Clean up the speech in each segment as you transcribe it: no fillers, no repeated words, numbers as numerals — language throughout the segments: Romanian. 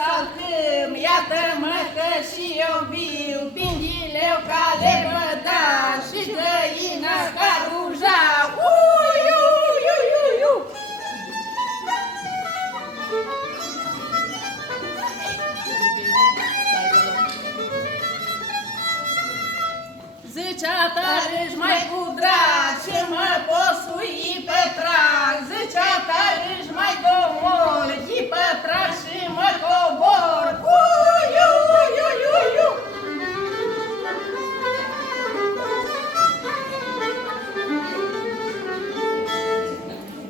salcâm, iată-mă că și eu viu, pinghileu ca lebăda și găina ca ruja. Zicea tare-și mai cu drag și mă posui pe trag. Zicea tare-și mai domol, hi pe trag și mă cobor.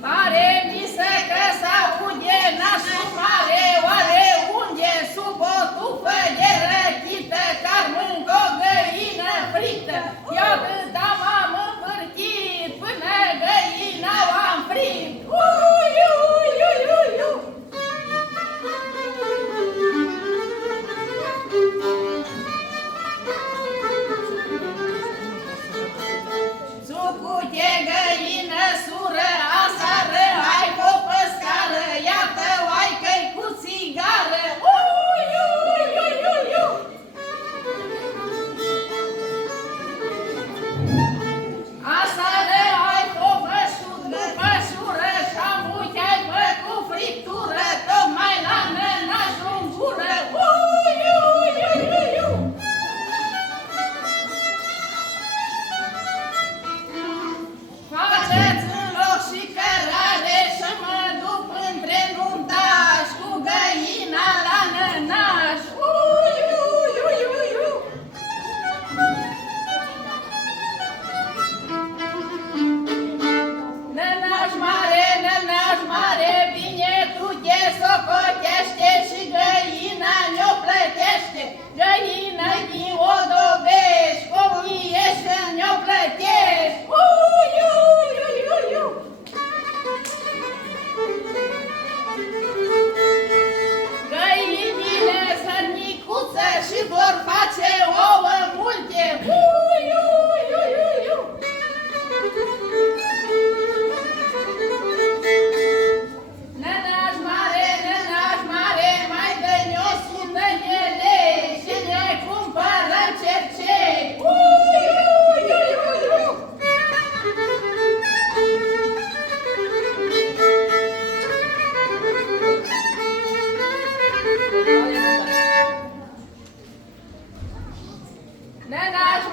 Pare mi se că s-aude nașul mare, oare unde sub o tufă de răchită, car mâncă o găină frită. Eu câta m-am învârtit până găina o-am fript. Țucu de găină sură, asară, hai cu păscară, iată oai că-i cu țigară. Asară, hai cu pășură, și-am uite-ai bă cu friptură, tocmai la nănașul în gură. Faceți în loc și cărare și mă duc între nuntași cu găina la nănaș. Nănaș mare, bine tu te socotește și găina ne-o plătește. Găina-i din Odobești, comiește ne-o plătești. Găinile sărnicuță și vor face ouă multe. Nănaș mare, mai dă-ne o sută de lei și ne cumpărăm cercei. Nănaș